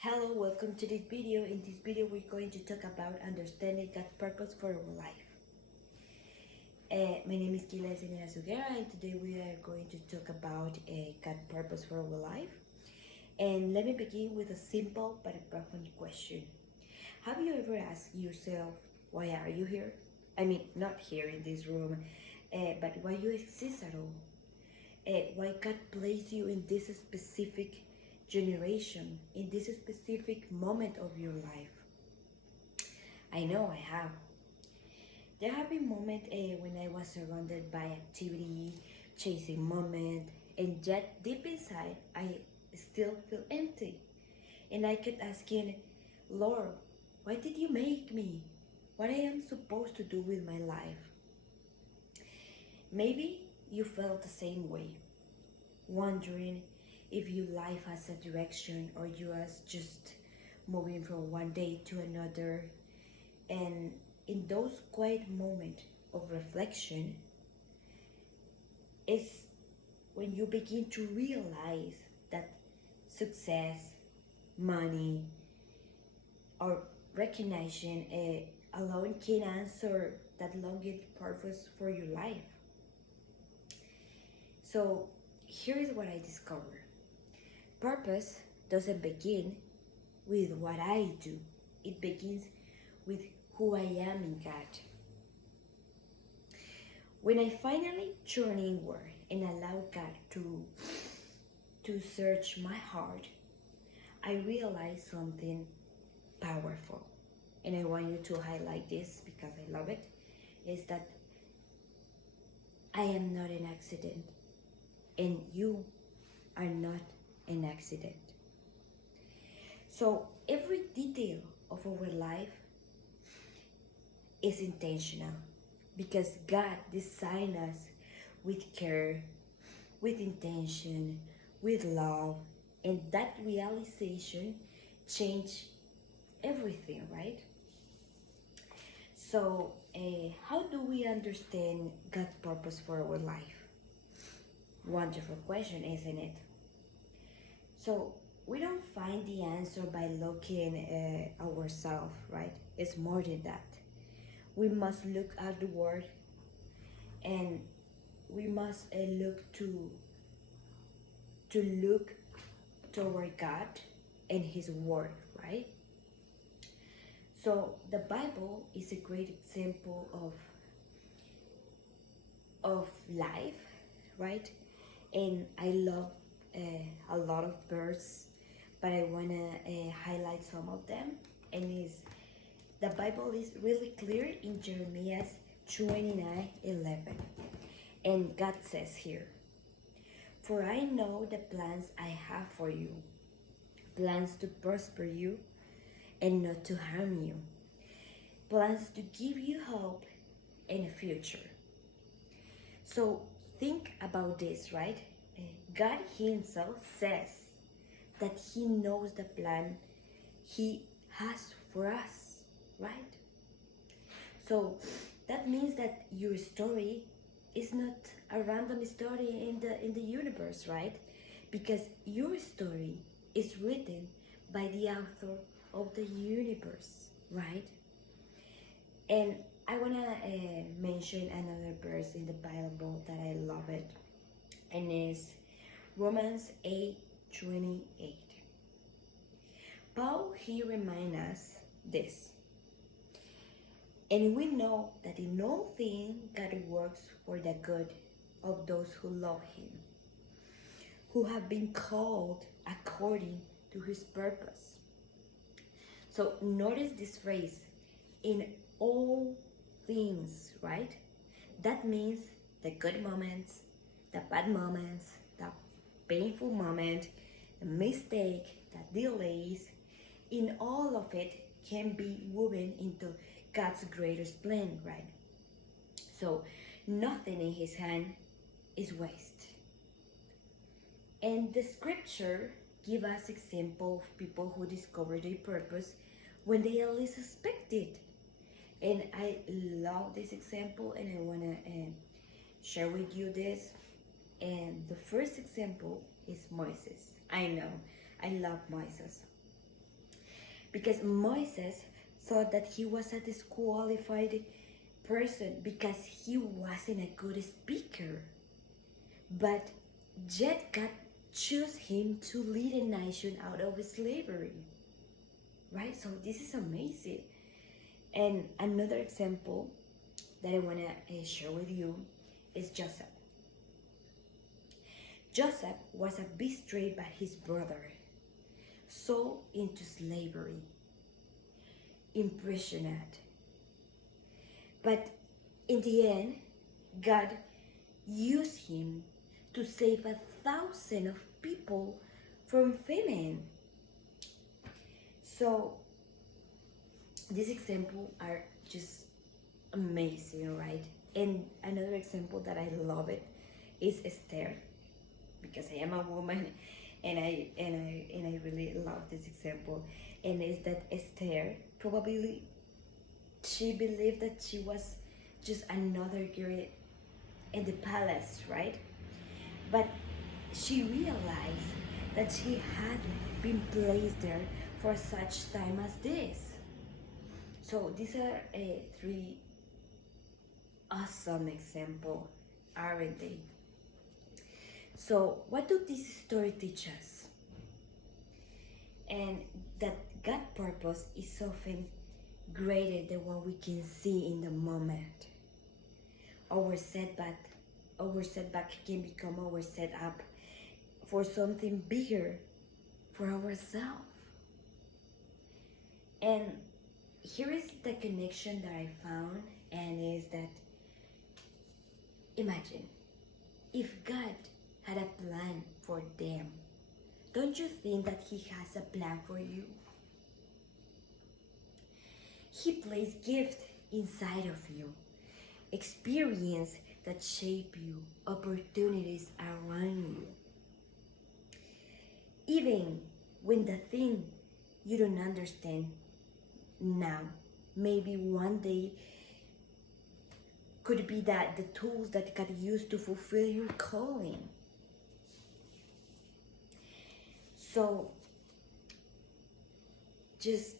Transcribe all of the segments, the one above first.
Hello, welcome to this video. In this video, we're going to talk about understanding God's purpose for our life. My name is Kila Sugera, and today we are going to talk about God's purpose for our life. And let me begin with a simple but a profound question. Have you ever asked yourself, why are you here? I mean, not here in this room, but why you exist at all? Why God placed you in this specific generation, in this specific moment of your life? I know I have. There have been moments when I was surrounded by activity, chasing moment, and yet deep inside I still feel empty. And I kept asking, Lord, why did you make me? What I am supposed to do with my life? Maybe you felt the same way, wondering if your life has a direction or you are just moving from one day to another. And in those quiet moments of reflection is when you begin to realize that success, money, or recognition alone can answer that longing purpose for your life. So here is what I discovered. Purpose doesn't begin with what I do. It begins with who I am in God. When I finally turn inward and allow God to search my heart, I realize something powerful. And I want you to highlight this because I love it, is that I am not an accident and you are not an accident. So every detail of our life is intentional because God designed us with care, with intention, with love, and that realization changed everything, right? So how do we understand God's purpose for our life? Wonderful question, isn't it? So we don't find the answer by looking ourselves, right? It's more than that. We must look at the word, and we must look toward God and His word, right? So the Bible is a great example of life, right? And I love a lot of verses, but I wanna highlight some of them. And the Bible is really clear in Jeremiah 29:11, and God says here, "For I know the plans I have for you, plans to prosper you and not to harm you, plans to give you hope and a future." So think about this, right? God Himself says that He knows the plan He has for us, right? So that means that your story is not a random story in the universe, right? Because your story is written by the author of the universe, right? And I want to mention another verse in the Bible that I love it, and is Romans 8:28. Paul here reminds us this. And we know that in all things God works for the good of those who love Him, who have been called according to His purpose. So notice this phrase, in all things, right? That means the good moments, the bad moments, the painful moment, the mistake, the delays, in all of it can be woven into God's greatest plan, right? So nothing in His hand is waste. And the scripture give us example of people who discover their purpose when they are least expected. And I love this example, and I want to share with you this. And the first example is Moses. I know, I love Moses. because Moses thought that he was a disqualified person because he wasn't a good speaker. But yet God chose him to lead a nation out of slavery. Right? So this is amazing. And another example that I want to share with you is Joseph. Joseph was betrayed by his brother, sold into slavery, imprisoned. But in the end, God used him to save 1,000 of people from famine. So these examples are just amazing, right? And another example that I love it is Esther, because I am a woman, and I really love this example. And is that Esther probably she believed that she was just another girl in the palace, right? But she realized that she had been placed there for such time as this. So these are three awesome examples, aren't they? So what do this story teach us? And that God's purpose is often greater than what we can see in the moment. Our setback can become our setup for something bigger for ourselves. And here is the connection that I found, and is that imagine if God had a plan for them, don't you think that He has a plan for you? He placed gift inside of you, experience that shape you, opportunities around you. Even when the thing you don't understand now, maybe one day could be that the tools that God used to fulfill your calling. So just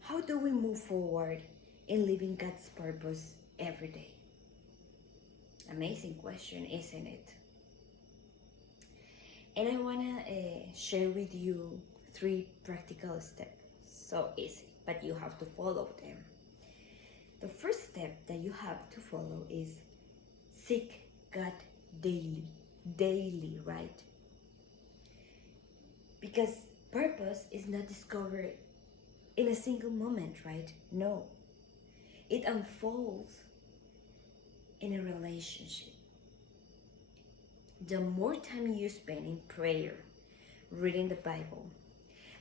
how do we move forward in living God's purpose every day? Amazing question, isn't it? And I want to share with you 3 practical steps. So easy, but you have to follow them. The first step that you have to follow is seek God daily, right? Because purpose is not discovered in a single moment, right? No. It unfolds in a relationship. The more time you spend in prayer, reading the Bible,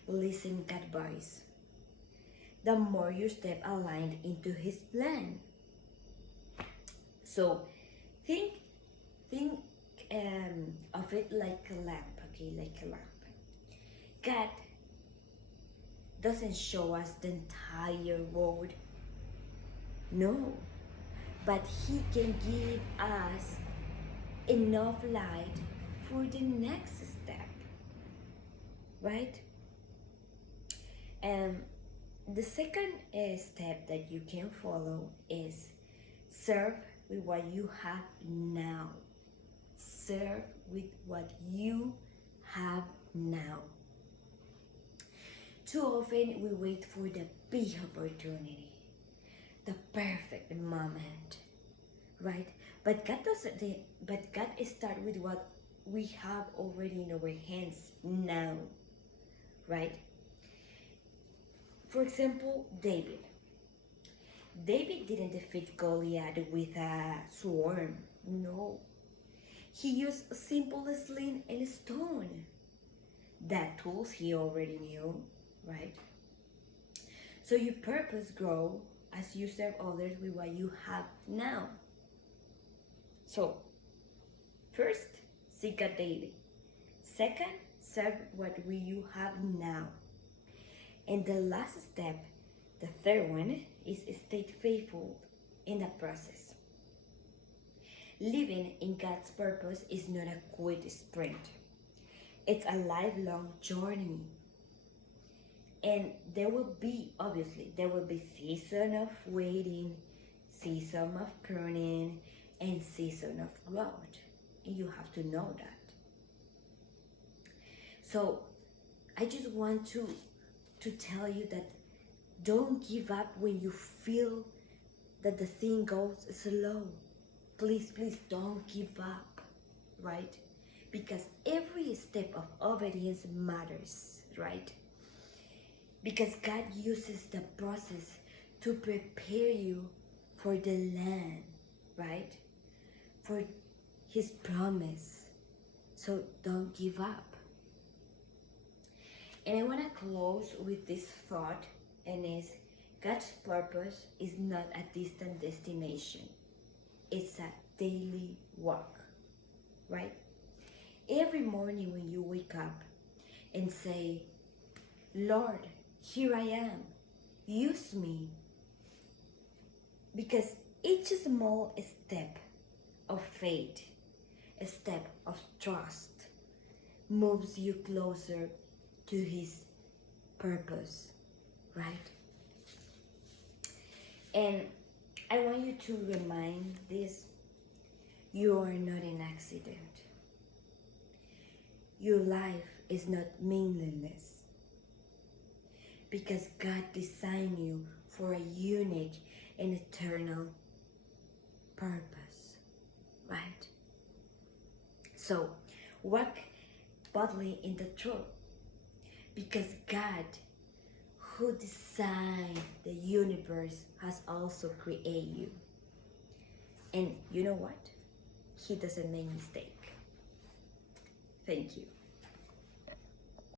listening to God's voice, the more you step aligned into His plan. So think of it like a lamp, okay, like a lamp. God doesn't show us the entire road, no, but He can give us enough light for the next step, right? The second step that you can follow is serve with what you have now. Serve with what you have now. Too often we wait for the big opportunity, the perfect moment, right? But God doesn't. But God starts with what we have already in our hands now, right? For example, David. David didn't defeat Goliath with a sword. No, he used a simple sling and a stone. That tools he already knew, right? So your purpose grow as you serve others with what you have now. So, first, seek God daily. Second, serve what you have now. And the last step, the third one, is stay faithful in the process. Living in God's purpose is not a quick sprint. It's a lifelong journey. And there will be, obviously, there will be season of waiting, season of pruning, and season of growth. And you have to know that. So I just want to tell you that don't give up when you feel that the thing goes slow. Please, please don't give up, right? Because every step of obedience matters, right? Because God uses the process to prepare you for the land, right? For His promise. So don't give up. And I want to close with this thought, and is God's purpose is not a distant destination. It's a daily walk, right? Every morning when you wake up and say, Lord, here I am, use me. Because each small step of faith, a step of trust, moves you closer to His purpose, right? And I want you to remind this: you are not an accident. Your life is not meaningless, because God designed you for a unique and eternal purpose, right? So walk boldly in the truth, because God, who designed the universe, has also created you. And you know what? He doesn't make mistake. Thank you.